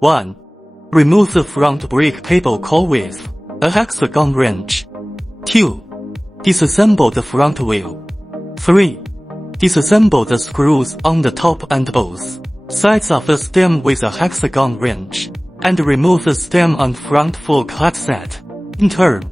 1. Remove the front brake cable core with a hexagon wrench. 2. Disassemble the front wheel. 3. Disassemble the screws on the top and both sides of the stem with a hexagon wrench, and remove the stem and front fork headset. In turn,